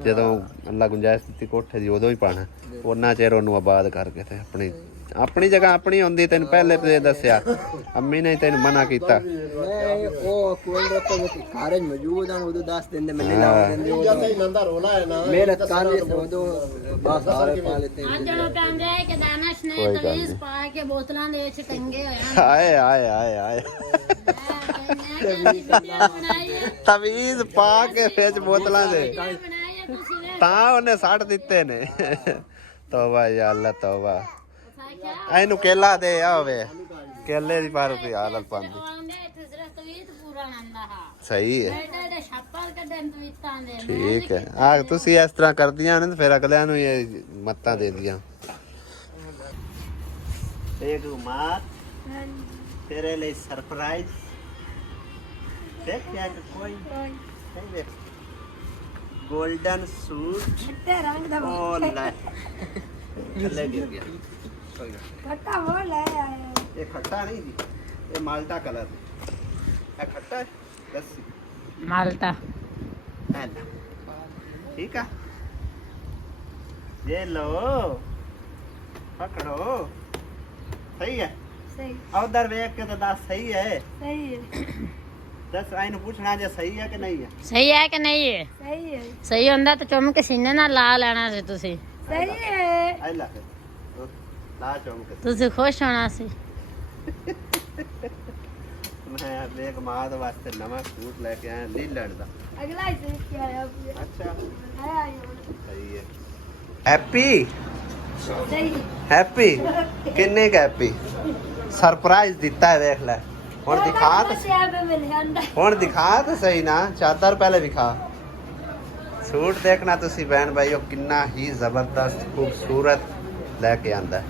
जदों अल्लाह गुंजाइश दित्ती कोठे दी उदों ही पाना, उन्ना चिर ओनू आबाद करके ते अपनी ਆਪਣੀ ਜਗ੍ਹਾ ਆਪਣੀ ਹੁੰਦੀ ਤੈਨੂੰ ਪਹਿਲੇ ਤੇ ਦੱਸਿਆ ਅੰਮੀ ਨੇ ਤੈਨੂੰ ਮਨਾ ਕੀਤਾ ਨਹੀਂ ਉਹ ਕੋਲ ਰੱਖੋ ਕਿ ਕਾਰਜ ਮੌਜੂਦ ਹਨ ਉਦੋਂ ਦੱਸ ਦਿੰਦੇ ਮੈਨੂੰ ਲਾਉ ਦਿੰਦੇ ਉਹ ਜਦ ਨੰਦਾ ਰੋਲਾ ਹੈ ਨਾ ਮਿਹਨਤ ਕਰਦੇ ਉਦੋਂ ਬਸ ਸਾਰੇ ਪਾ ਲੈਤੇ ਅੱਜ ਉਹ ਕਹਿੰਦੇ ਆ ਕਿ ਦਾਨਸ਼ ਨੇ ਕੋਈ ਗੱਲ ਤਵੀਜ਼ ਨਹੀਂ। ਪਾ ਕੇ ਬੋਤਲਾਂ ਦੇ ਵਿੱਚ ਟੰਗੇ ਹੋਏ ਹਨ ਆਏ ਆਏ ਆਏ ਆਏ ਤਵੀਜ਼ ਪਾ ਕੇ ਵਿੱਚ ਬੋਤਲਾਂ ਦੇ ਬਣਾਇਆ ਤੁਸੀਂ ਨੇ ਤਾਂ ਉਹਨੇ ਸੱਟ ਦਿੱਤੇ ਨੇ ਤੋਬਾ ਯਾ ਅੱਲਾ ਤੋਬਾ ਸਾਖਿਆ ਇਹਨੂੰ ਕੇਲਾ ਦੇ ਆ ਹੋਵੇ ਕੇਲੇ ਦੀ ਪਰ ਰੁਪਿਆ ਹਾਲਤ ਪਾਉਂਦੀ ਆਉਂਦੇ ਇੱਥੇ ਸਿਰਫ ਤਵੀਜ਼ ਪੂਰਾ ਨੰਦਾ ਹਾਂ ਸਹੀ ਹੈ ਬੇਟਾ ਦੇ ਛੱਪਰ ਕੱਢਣ ਤਵੀਤਾਂ ਦੇ ਠੀਕ ਹੈ ਆ ਤੁਸੀਂ ਇਸ ਤਰ੍ਹਾਂ ਕਰਦੀਆਂ ਨੇ ਤੇ ਫਿਰ ਅਗਲਿਆਂ ਨੂੰ ਇਹ ਮੱਤਾਂ ਦੇਂਦੀਆਂ ਇਹ ਗੁਮਾਰ ਤੇਰੇ ਲਈ ਸਰਪ੍ਰਾਈਜ਼ ਦੇਖ ਕਿਆ ਕੋਈ ਦੇਖ ਗੋਲਡਨ ਸੂਟ ਖੱਟੇ ਰੰਗ ਦਾ ਉਹ ਲੈ ਥੱਲੇ ਗਿਰ ਗਿਆ ਕੋਈ ਨਾ ਖੱਟਾ ਉਹ ਲੈ ਆਏ ਇਹ ਖੱਟਾ ਨਹੀਂ ਜੀ ਇਹ ਮਾਲਟਾ ਕਲਰ ਇਹ ਖੱਟਾ ਹੈ ਲੱਸੀ ਮਾਲਟਾ ਹੈ ਨਾ ठीक है ये लो पकड़ो सही है ਸਹੀ और उधर देख के तो दस सही है ਸਹੀ ਹੈ दस आइन पूछना जे सही है कि नहीं है ਸਹੀ ਹੈ ਕਿ ਨਹੀਂ ਹੈ ਸਹੀ ਹੈ ਸਹੀ ਹੁੰਦਾ ਤਾਂ ਚੁੰਮ ਕੇ ਸੀਨੇ ਨਾਲ ਲਾ ਲੈਣਾ ਸੀ ਤੁਸੀਂ ਸਹੀ ਹੈ आई ला फिर ला चौंक ਤੁਸੀਂ ਖੁਸ਼ ਹੋਣਾ ਸੀ मैं एक माद वास्ते नवा सूट लेके आया लीलैंड दा ਅਗਲਾ ਹੀ ਦੇਖ ਕੇ ਆਇਆ ਪੂਰਾ अच्छा ਆਇਆ ਹੀ ਹੁਣ। सही है हैप्पी ਸਹੀ हैप्पी किन्ने का हैप्पी सरप्राइज दिता है देख ले हुन दिखा तो ਤੇ ਮਿਲ ਜਾਂਦਾ ਹੁਣ ਦਿਖਾ ਤਾਂ ਸਹੀ ਨਾ ਚਾਦਰ ਪਹਿਲੇ ਵਿਖਾ ਸੂਟ ਦੇਖਣਾ ਤੁਸੀਂ ਭੈਣ ਭਾਈਓ ਕਿੰਨਾ ਹੀ ਜ਼ਬਰਦਸਤ ਖੂਬਸੂਰਤ ਲੈ ਕੇ ਆਂਦਾ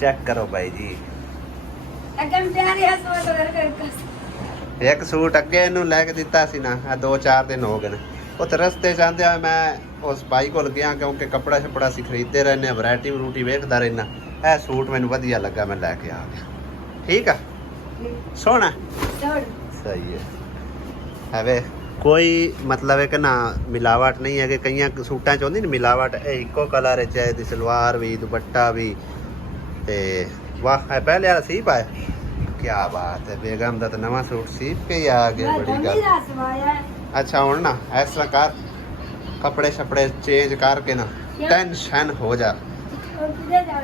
ਚੈੱਕ ਕਰੋ ਭਾਈ ਜੀ ਅਗਮ ਪਿਆਰੀ ਹਸਵਟ ਵਰ ਇੱਕ ਸੂਟ ਅੱਗੇ ਇਹਨੂੰ ਲੈ ਕੇ ਦਿੱਤਾ ਸੀ ਨਾ ਆ 2-4 ਦਿਨ ਹੋ ਗਏ ਨੇ ਉੱਥੇ ਰਸਤੇ ਜਾਂਦੇ ਆ ਮੈਂ ਉਸ ਭਾਈ ਕੋਲ ਗਿਆ ਕਿਉਂਕਿ ਕੱਪੜਾ ਛਪੜਾ ਸੀ ਖਰੀਦਦੇ ਰਹਿੰਦੇ ਆ ਵੈਰਾਈਟੀ ਵਰੂਟੀ ਵੇਖਦਾ ਰਹਿਣਾ ਇਹ ਸੂਟ ਮੈਨੂੰ ਵਧੀਆ ਲੱਗਾ ਮੈਂ ਲੈ ਕੇ ਆ ਗਿਆ ਠੀਕ ਆ ਸੋਹਣਾ ਸਹੀ ਹੈ ਹਵੇ ਕੋਈ ਮਤਲਬ ਹੈ ਕਿ ਨਾ ਮਿਲਾਵਟ ਨਹੀਂ ਹੈ ਕਿ ਕਈਆਂ ਸੂਟਾਂ ਚ ਹੁੰਦੀ ਨਾ ਮਿਲਾਵਟ ਇਹ ਇੱਕੋ ਕਲਰ ਚ ਹੈ ਦੀ ਸਲਵਾਰ ਵੀ ਦੁਪੱਟਾ ਵੀ ਤੇ ਵਾਹ ਇਹ ਪਹਿਲੇ ਵਾਲਾ ਸੀ ਪਾਇਆ ਕੀ ਬਾਤ ਹੈ ਬੇਗਮ ਦਾ ਤਾਂ ਨਵਾਂ ਸੂਟ ਸੀਪ ਕੇ ਹੀ ਆ ਗਿਆ ਬੜੀ ਗੱਲ ਅੱਛਾ ਹੁਣ ਨਾ ਇਸ ਤਰ੍ਹਾਂ ਕਰ ਕੱਪੜੇ ਛਪੜੇ ਚੇਂਜ ਕਰਕੇ ਨਾ ਟੈਨਸ਼ਨ ਹੋ ਜਾ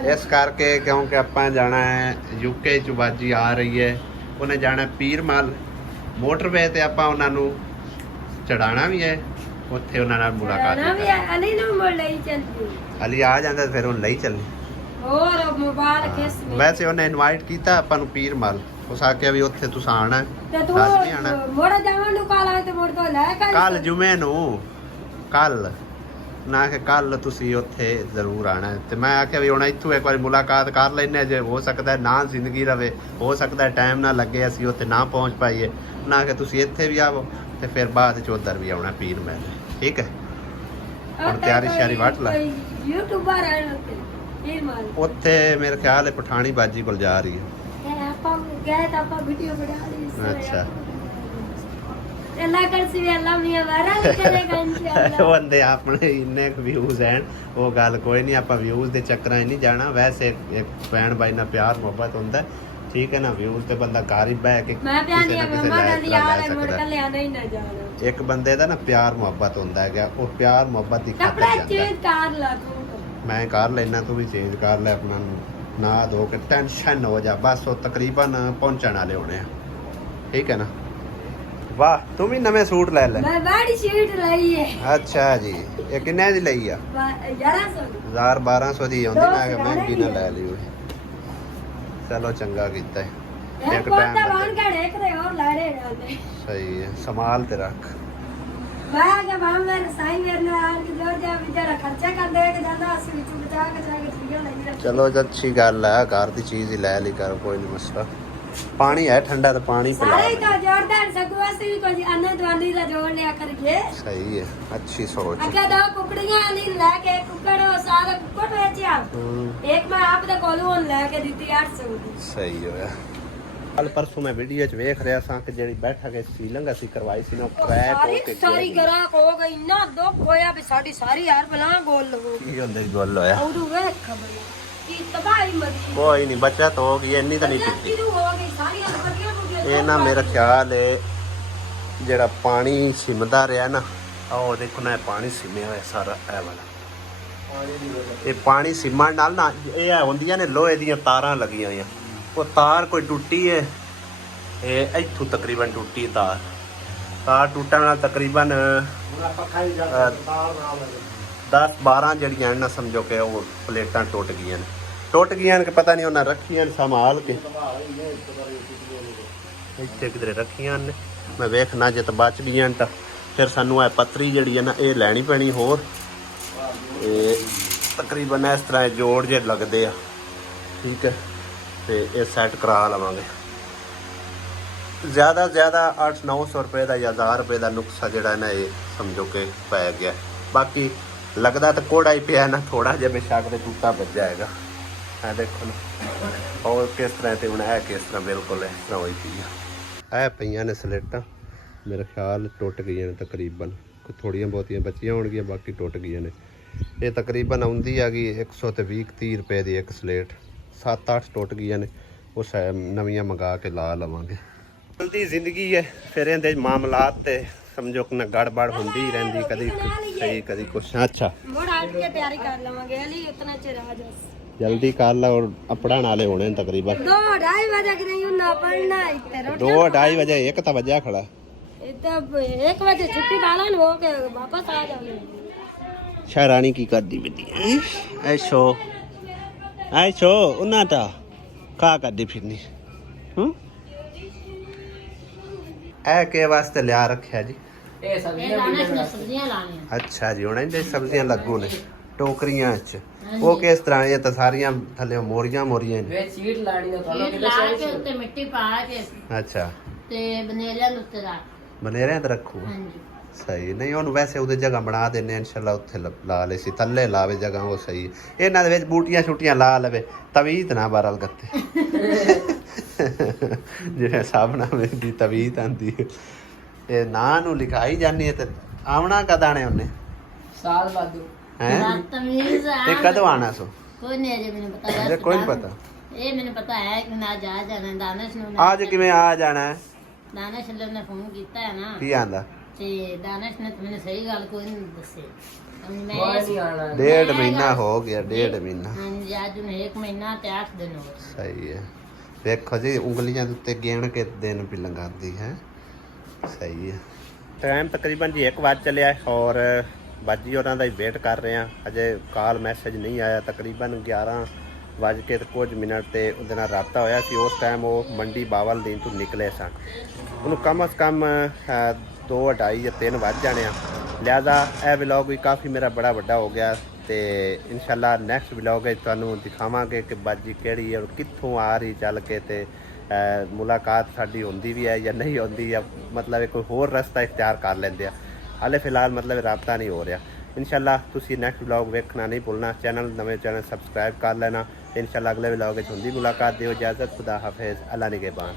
ਇਸ ਕਰਕੇ ਕਿਉਂਕਿ ਆਪਾਂ ਜਾਣਾ ਹੈ ਯੂਕੇ ਚ ਬਾਜੀ ਆ ਰਹੀ ਹੈ ਉਹਨੇ ਜਾਣਾ ਪੀਰਮਲ ਮੋਟਰਵੇ ਤੇ ਆਪਾਂ ਉਹਨਾਂ ਨੂੰ ਚੜਾਣਾ ਵੀ ਹੈ ਉੱਥੇ ਉਹਨਾਂ ਨਾਲ ਮੁਲਾਕਾਤ ਵੀ ਕਰਨੀ। ਅਲੀ ਨੂੰ ਮੋੜ ਲਈ ਚੱਲਦੀ ਅਲੀ ਆ ਜਾਂਦਾ ਤੇ ਫਿਰ ਉਹ ਲਈ ਚੱਲੀ ਹੋਰ ਮੁਬਾਰਕ ਇਸ ਵੈਸੇ ਉਹਨੇ ਇਨਵਾਈਟ ਕੀਤਾ ਆਪਾਂ ਨੂੰ ਪੀਰਮਲ ਉਸ ਆਖਿਆ ਵੀ ਉੱਥੇ ਤੁਸੀਂ ਆਣਾ ਤੇ ਤੂੰ ਅੱਜ ਨਹੀਂ ਆਣਾ ਮੋੜ ਜਾਵਣ ਨੂੰ ਕਾਲਾ ਤੇ ਮੋੜ ਤੋਂ ਲੈ ਕੇ ਕੱਲ ਜੁਮੇ ਨੂੰ ਕੱਲ ਨਾ ਕਿ ਕੱਲ ਤੁਸੀਂ ਉੱਥੇ ਜ਼ਰੂਰ ਆਣਾ ਤੇ ਮੈਂ ਆਖਿਆ ਵੀ ਹੁਣ ਇੱਥੋਂ ਇੱਕ ਵਾਰੀ ਮੁਲਾਕਾਤ ਕਰ ਲੈਨੇ ਜੇ ਹੋ ਸਕਦਾ ਨਾ ਜ਼ਿੰਦਗੀ ਰਵੇ ਹੋ ਸਕਦਾ ਟਾਈਮ ਨਾ ਲੱਗੇ ਅਸੀਂ ਉੱਥੇ ਨਾ ਪਹੁੰਚ ਪਾਈਏ ਨਾ ਕਿ ਤੁਸੀਂ ਇੱਥੇ ਵੀ ਆਵੋ ਤੇ ਫਿਰ ਬਾਅਦ ਚ ਉੱਧਰ ਵੀ ਆਉਣਾ ਪੀਰ ਮਹਿਲ ਠੀਕ ਹੈ ਹੁਣ ਤਿਆਰੀ ਸ਼ਿਆਰੀ ਵੱਟ ਲੈ ਯੂਟਿਊਬਰ ਹੈ ਉੱਤੇ ਇਹ ਮਾਲ ਉੱਥੇ ਮੇਰੇ ਖਿਆਲ ਹੈ ਪਠਾਣੀ ਬਾਜੀ ਕੋਲ ਜਾ ਰਹੀ ਹੈ ਇਹ ਆਪਾਂ ਗਏ ਤਾਂ ਆਪਾਂ ਵੀਡੀਓ ਬਣਾ ਲਈ ਅੱਛਾ ਅੱਲਾ ਕਰ ਸੀ ਅੱਲਾ ਮੀਆਂ ਵਾਰਾ ਨਿਕਲੇਗਾ ਇਨਸ਼ਾਅੱਲਾ ਉਹ ਬੰਦੇ ਆਪਣੇ ਇੰਨੇ ਵਿਊਜ਼ ਹਨ ਉਹ ਗੱਲ ਕੋਈ ਨਹੀਂ ਆਪਾਂ ਵਿਊਜ਼ ਦੇ ਚੱਕਰਾਂ 'ਚ ਨਹੀਂ ਜਾਣਾ ਵੈਸੇ ਇੱਕ ਭੈਣ ਭਾਈ ਨਾਲ ਪਿਆਰ ਮੁਹੱਬਤ ਹੁੰਦਾ ਠੀਕ ਹੈ ਨਾ ਵਿਊਜ਼ ਤੇ ਬੰਦਾ ਘਰ ਹੀ ਬਹਿ ਕੇ ਮੈਂ ਪਿਆਨੀ ਕਿਸੇ ਨਾ ਕਿਸੇ ਮੰਮਾ ਲੈ ਕਹਿੰਦੀ ਆ ਲੈ ਸਕਦਾ ਮੁੜ ਹੈ। ਕੇ ਲਿਆਂਦਾ ਹੀ ਨਾ ਜਾਣਾ ਇੱਕ ਬੰਦੇ ਦਾ ਨਾ ਪਿਆਰ ਮੁਹੱਬਤ ਹੁੰਦਾ ਹੈਗਾ ਉਹ ਪਿਆਰ ਮੁਹੱਬਤ ਦੀ ਖਾਤਰ ਕੱਪੜਾ ਜਾਂਦਾ ਚੇਂਜ ਕਰ ਲਾ ਤੂੰ ਮੈਂ ਕਰ ਲੈਣਾ ਤੂੰ ਵੀ ਚੇਂਜ ਕਰ ਲੈ ਆਪਣਾ ਨਾ ਧੋ ਕੇ ਟੈਨਸ਼ਨ ਹੋ ਜਾ ਬਸ ਉਹ ਤਕਰੀਬਨ ਪਹੁੰਚਣ ਵਾਲੇ ਹੋਣੇ ਆ ਠੀਕ ਹੈ ਨਾ ਵਾਹ ਤੂੰ ਵੀ ਨਵੇਂ ਸੂਟ ਲੈ ਲੈ ਮੈਂ ਬੜੀ ਸ਼ੀਟ ਲਈ ਹੈ ਅੱਛਾ ਜੀ ਇਹ ਕਿੰਨੇ ਦੀ ਲਈ ਆ 1100 1200 ਦੀ ਆਉਂਦੀ ਮੈਂ ਕਿਹਾ ਮਹਿੰਗੀ ਨਾ ਲੈ ਲਈ ਓਏ ਚਲੋ ਚੰਗਾ ਕੀਤਾ ਹੈ। ਇਹ ਇੱਕ ਕੋਟਾ ਟਾਈਮ ਬਾਣ ਕੇ ਇੱਕ ਤੇ ਹੋਰ ਲਾੜੇ ਜਾਂਦੇ ਸਹੀ ਹੈ ਸੰਭਾਲ ਤੇ ਰੱਖ ਮੈਂ ਕਿ ਮਾਮਲੇ ਸਾਈ ਮੇਰੇ ਨਾਲ ਕਿ ਜੋਰ ਜਾ ਵਿਚਾਰਾ ਖਰਚਾ ਕਰ ਦੇ ਕਿ ਜਾਂਦਾ ਅਸੀਂ ਵਿੱਚ ਬਚਾ ਕੇ ਜਾ ਕੇ ਚੀਜ਼ਾਂ ਲਈ ਰੱਖ ਚਲੋ ਅੱਛੀ ਗੱਲ ਹੈ ਘਰ ਦੀ ਚੀਜ਼ ਹੀ ਲੈ ਲਈ ਕਰ ਕੋਈ ਨਹੀਂ ਮਸਲਾ ਪਾਣੀ ਹੈ ਠੰਡਾ ਤਾਂ ਪਾਣੀ ਪਿਲਾ ਸਾਰੇ ਤਾਂ ਜੋਰਦਾਰ ਸਗੋਂ ਅਸੀਂ ਵੀ ਕੁਝ ਅੰਨ ਦਵਾਨੀ ਦਾ ਜੋੜ ਲਿਆ ਕਰਕੇ ਸਹੀ ਹੈ ਅੱਛੀ ਸੋਚ ਅੱਗੇ ਦੋ ਕੁਕੜੀਆਂ ਨਹੀਂ ਲੈ ਕੇ ਕੁਕੜ ਸਾਰਾ ਕੁਕੜ ਵੇਚਿਆ ਇੱਕ ਮੈਂ ਆਪ ਦੇ ਕੋਲੋਂ ਲੈ ਕੇ ਦਿੱਤੀ 800 ਦੀ ਸਹੀ ਹੋਇਆ ਕੱਲ ਪਰਸੋਂ ਮੈਂ ਵੀਡੀਓ 'ਚ ਵੇਖ ਰਿਹਾ ਸਾਂ ਕਿ ਜਿਹੜੀ ਬੈਠਕ ਸੀਲਿੰਗ ਅਸੀਂ ਕਰਵਾਈ ਸੀ ਨਾ ਕ੍ਰੈਕ ਹੋ ਕੇ ਸਾਰੀ ਗਰਾਕ ਹੋ ਗਈ ਇੰਨਾ ਦੁੱਖ ਹੋਇਆ ਵੀ ਸਾਡੀ ਸਾਰੀ ਯਾਰ ਬਲਾਂ ਗੋਲ ਹੋ ਗਈ ਕੀ ਹੁੰਦੇ ਗੱਲ ਹੋਇਆ ਉਦੋਂ ਵੇਖ ਖਬਰ ਕੀ ਤਬਾਹੀ ਮਰੀ ਕੋਈ ਨਹੀਂ, ਬੱਚਤ ਹੋ ਗਈ, ਇੰਨੀ ਤਾਂ ਨਹੀਂ ਟੁੱਟੀ। ਸ਼ੁਰੂ ਹੋ ਗਈ ਸਾਰੀਆਂ ਬੱਤੀਆਂ ਟੁੱਟੀਆਂ। ਇਹ ਨਾ ਮੇਰਾ ਖਿਆਲ ਹੈ ਜਿਹੜਾ ਪਾਣੀ ਸਿਮਦਾ ਰਿਹਾ ਨਾ, ਉਹ ਦੇਖੋ ਨਾ, ਇਹ ਪਾਣੀ ਸਿਮਿਆ ਹੋਇਆ ਸਾਰਾ, ਇਹ ਵਾਲਾ ਇਹ ਪਾਣੀ ਸਿਮਣ ਨਾਲ ਨਾ ਇਹ ਹੁੰਦੀਆਂ ਨੇ ਲੋਹੇ ਦੀਆਂ ਤਾਰਾਂ ਲੱਗੀਆਂ ਹੋਈਆਂ, ਉਹ ਤਾਰ ਕੋਈ ਟੁੱਟੀ ਹੈ, ਇਹ ਇੱਥੋਂ ਤਕਰੀਬਨ ਟੁੱਟੀ ਤਾਰ ਟੁੱਟਣ ਨਾਲ ਤਕਰੀਬਨ 10-12 ਜਿਹੜੀਆਂ ਨਾ ਸਮਝੋ ਕਿ ਉਹ ਪਲੇਟਾਂ ਟੁੱਟ ਗਈਆਂ ਨੇ ਕਿ ਪਤਾ ਨਹੀਂ ਉਹਨਾਂ ਰੱਖੀਆਂ ਨੇ ਸੰਭਾਲ ਕੇ, ਇੱਥੇ ਕਿਧਰੇ ਰੱਖੀਆਂ ਨੇ, ਮੈਂ ਵੇਖਣਾ ਜੇ ਤਾਂ ਬਚ ਗਈਆਂ ਤਾਂ ਫਿਰ ਸਾਨੂੰ ਇਹ ਪੱਤਰੀ ਜਿਹੜੀ ਹੈ ਨਾ ਇਹ ਲੈਣੀ ਪੈਣੀ ਹੋਰ। ਇਹ ਤਕਰੀਬਨ ਇਸ ਤਰ੍ਹਾਂ ਜੋੜ ਜੇ ਲੱਗਦੇ ਆ, ਠੀਕ ਹੈ, ਤੇ ਇਹ ਸੈੱਟ ਕਰਾ ਲਵਾਂਗੇ। ਜ਼ਿਆਦਾ ਜ਼ਿਆਦਾ 800-900 ਰੁਪਏ ਦਾ ਜਾਂ 1000 ਰੁਪਏ ਦਾ ਨੁਕਸਾ ਜਿਹੜਾ ਨਾ ਇਹ ਸਮਝੋ ਕਿ ਪੈ ਗਿਆ। ਬਾਕੀ ਲੱਗਦਾ ਤਾਂ ਕੋੜਾ ਹੀ ਪਿਆ ਨਾ, ਥੋੜਾ ਜਿਹਾ ਬੇਸ਼ੱਕ ਤੇ ਟੁੱਟਾ ਵੱਜ ਜਾਏਗਾ। ਇਹ ਦੇਖੋ ਨਾ, ਔਰ ਕਿਸ ਤਰ੍ਹਾਂ ਤੇ ਹੁਣ ਇਹ ਕਿਸ ਤਰ੍ਹਾਂ ਬਿਲਕੁਲ ਇਸ ਤਰ੍ਹਾਂ ਹੋਈ ਪਈ ਆ। ਇਹ ਪਈਆਂ ਨੇ ਸਲੇਟਾਂ, ਮੇਰਾ ਖਿਆਲ ਟੁੱਟ ਗਈਆਂ ਨੇ ਤਕਰੀਬਨ, ਥੋੜੀਆਂ ਬਹੁਤੀਆਂ ਬਚੀਆਂ ਹੋਣਗੀਆਂ, ਬਾਕੀ ਟੁੱਟ ਗਈਆਂ ਨੇ। ਇਹ ਤਕਰੀਬਨ ਆਉਂਦੀ ਆ ਗਈ 120-30 ਰੁਪਏ ਦੀ ਇੱਕ ਸਲੇਟ, 7-8 ਟੁੱਟ ਗਈਆਂ ਨੇ, ਉਹ ਨਵੀਆਂ ਮੰਗਾ ਕੇ ਲਾ ਲਵਾਂਗੇ। ਚਲਦੀ ਜ਼ਿੰਦਗੀ ਹੈ, ਫਿਰ ਇਹਦੇ ਮਾਮਲਾਤ ਤੇ ਸਮਝੋ ਕਿ ਨਾ ਗੜਬੜ ਹੁੰਦੀ ਹੀ ਰਹਿੰਦੀ, ਕਦੀ ਸਹੀ ਕਦੀ ਕੁਛ। ਅੱਛਾ ਮੋੜ ਆਟ ਕੇ ਤਿਆਰੀ ਕਰ ਲਵਾਂਗੇ, ਅਲੀ ਇਤਨਾ ਚਿਰ ਆ ਜਾ, ਜਲਦੀ ਕਰ ਲਾ, ਔਰ ਪੜ੍ਹਾਉਣ ਵਾਲੇ ਹੋਣੇ ਨੇ ਤਕਰੀਬਨ 2-2:30 ਵਜੇ ਕਿ ਨਹੀਂ ਉਹਨਾਂ ਪੜਨਾ ਇੱਥੇ ਰੋਟੀ 2-2:30 ਵਜੇ, 1 ਤਾਂ ਵਜਾ ਖੜਾ। ਇੱਥੇ 1 ਵਜੇ ਛੁੱਟੀ ਬਾਲਨ ਹੋ ਕੇ ਵਾਪਸ ਆ ਜਾਵਾਂਗੇ। ਸ਼ਾਰਾਣੀ ਕੀ ਕਰਦੀ ਬਿੱਦੀ ਐਸ਼ੋ ਉਹਨਾਂ ਦਾ ਕਾ ਕਰਦੀ ਫਿਰਨੀ ਇਹ ਕੇ ਵਾਸਤੇ ਲਿਆ ਰੱਖਿਆ ਜੀ? ਇਹ ਇਹ ਸਬਜ਼ੀਆਂ ਦਾਣੇ ਦੀਆਂ ਸਬਜ਼ੀਆਂ ਲਾਣੀਆਂ। ਅੱਛਾ ਜੀ, ਹੁਣ ਇਹਦੇ ਸਬਜ਼ੀਆਂ ਲੱਗੂ ਨੇ ਟੋਕਰੀਆਂ 'ਚ। ਉਹ ਕਿਸ ਤਰ੍ਹਾਂ? ਇਹ ਤਾਂ ਸਾਰੀਆਂ ਥੱਲੇ ਮੋਰੀਆਂ ਨੇ। ਵਿੱਚ ਸੀਟ ਲਾਣੀ ਦਾ ਤੁਹਾਨੂੰ ਸੀਟ ਲਾ ਕੇ ਉੱਤੇ ਮਿੱਟੀ ਪਾ ਕੇ ਅੱਛਾ, ਤੇ ਬਨੇਰਿਆਂ ਦੇ ਉੱਤੇ ਰੱਖ। ਬਨੇਰਿਆਂ ਤੇ ਰੱਖੂ? ਹਾਂਜੀ ਸਹੀ। ਨਹੀਂ ਉਹਨੂੰ ਵੈਸੇ ਉਹਦੇ ਜਗ੍ਹਾ ਬਣਾ ਦਿੰਨੇ ਇਨਸ਼ਾਅੱਲਾ, ਉੱਥੇ ਲਾ ਲੈ ਸੀ, ਥੱਲੇ ਲਾਵੇ ਜਗ੍ਹਾ ਉਹ ਸਹੀ। ਇਹਨਾਂ ਦੇ ਵਿੱਚ ਬੂਟੀਆਂ ਛੁੱਟੀਆਂ ਲਾ ਲਵੇ, ਤਵੀਤ ਨਾ ਬਾਰਲ ਗੱਤੇ ਜਿਹੜੇ ਸਾਬਣਾ ਦੀ ਤਵੀਤ ਆਂਦੀ ਇਹ ਨਾਂ ਨੂੰ ਲਿਖਾਈ ਜਾਨੀ ਹੈ। ਤੇ ਆਵਣਾ ਕਦਾਂ ਨੇ ਉਹਨੇ? ਸਾਲ ਬਾਦੂ ਹੈ ਤਮੀਜ਼ ਤੇ ਕਦੋਂ ਆਣਾ ਸੋ? ਕੋਈ ਨਹੀਂ ਅਜੇ ਮੈਨੂੰ ਪਤਾ। ਅਜੇ ਕੋਈ ਨਹੀਂ ਪਤਾ। ਇਹ ਮੈਨੂੰ ਪਤਾ ਹੈ ਕਿ ਨਾ ਜਾ ਜਾਣਾ ਦਾਨਿਸ਼ ਨੂੰ। ਅੱਜ ਕਿਵੇਂ ਆ ਜਾਣਾ ਹੈ? ਦਾਨਿਸ਼ ਨੇ ਫੋਨ ਕੀਤਾ ਹੈ ਨਾ, ਕੀ ਆਂਦਾ? ਤੇ ਦਾਨਿਸ਼ ਨੇ ਮੈਨੂੰ ਸਹੀ ਗੱਲ ਕੋਈ ਨਹੀਂ ਦੱਸੀ। ਮੈਂ ਕੋਈ ਨਹੀਂ ਆਣਾ। 1.5 ਮਹੀਨਾ ਹੋ ਗਿਆ, 1.5 ਮਹੀਨਾ। ਹਾਂਜੀ ਅੱਜ ਨੂੰ 1 ਮਹੀਨਾ ਤੇ 8 ਦਿਨ ਹੋ ਗਏ। ਸਹੀ ਹੈ। ਵੇਖੋ ਜੀ ਉਂਗਲੀਆਂ ਦੇ ਉੱਤੇ ਗਿਣ ਕੇ ਦਿਨ ਵੀ ਲੰਘਾਉਂਦੀ ਹੈ। ਸਹੀ ਹੈ। ਟਾਈਮ ਤਕਰੀਬਨ ਜੀ 1 ਵਜ ਚੱਲਿਆ ਔਰ ਬਾਜੀ ਉਹਨਾਂ ਦਾ ਹੀ ਵੇਟ ਕਰ ਰਹੇ ਹਾਂ। ਅਜੇ ਕਾਲ ਮੈਸੇਜ ਨਹੀਂ ਆਇਆ। ਤਕਰੀਬਨ 11 ਵੱਜ ਕੇ ਤੇ ਕੁਝ ਮਿੰਟ ਤੇ ਉਹਦੇ ਨਾਲ ਰਾਬਤਾ ਹੋਇਆ ਸੀ। ਉਸ ਟਾਈਮ ਉਹ ਮੰਡੀ ਬਾਵਲਦੀਨ ਤੋਂ ਨਿਕਲੇ ਸਨ। ਉਹਨੂੰ ਕਮ ਅਜ਼ ਕਮ 2, 2:30 ਜਾਂ 3 ਵੱਜ ਜਾਣੇ ਆ। ਲਿਹਾਜ਼ਾ ਇਹ ਵਲੌਗ ਵੀ ਕਾਫੀ ਮੇਰਾ ਬੜਾ ਵੱਡਾ ਹੋ ਗਿਆ ਤੇ ਇਨਸ਼ਾਅੱਲਾ ਨੈਕਸਟ ਵਲੌਗ ਵਿੱਚ ਤੁਹਾਨੂੰ ਦਿਖਾਵਾਂਗੇ ਕਿ ਬਾਜੀ ਕਿਹੜੀ ਹੈ ਔਰ ਕਿੱਥੋਂ ਆ ਰਹੀ ਚੱਲ ਕੇ, ਤੇ ਮੁਲਾਕਾਤ ਸਾਡੀ ਹੁੰਦੀ ਵੀ ਹੈ ਜਾਂ ਨਹੀਂ ਹੁੰਦੀ, ਜਾਂ ਮਤਲਬ ਕੋਈ ਹੋਰ ਰਸਤਾ ਇਖਤਿਆਰ ਕਰ ਲੈਂਦੇ ਆ। ਹਾਲੇ ਫਿਲਹਾਲ ਮਤਲਬ ਰਾਬਤਾ ਨਹੀਂ ਹੋ ਰਿਹਾ। ਇਨਸ਼ਾਅੱਲਾ ਤੁਸੀਂ ਨੈਕਸਟ ਵਲੌਗ ਵੇਖਣਾ ਨਹੀਂ ਭੁੱਲਣਾ। ਨਵੇਂ ਚੈਨਲ ਸਬਸਕ੍ਰਾਈਬ ਕਰ ਲੈਣਾ। ਇਨਸ਼ਾਅੱਲਾ ਅਗਲੇ ਵਲੌਗ ਵਿੱਚ ਹੁੰਦੀ ਮੁਲਾਕਾਤ। ਦਿਓ ਇਜਾਜ਼ਤ। ਖੁਦਾ ਹਾਫਿਜ਼। ਅੱਲਾ ਨਿਗਹਿਬਾਨ।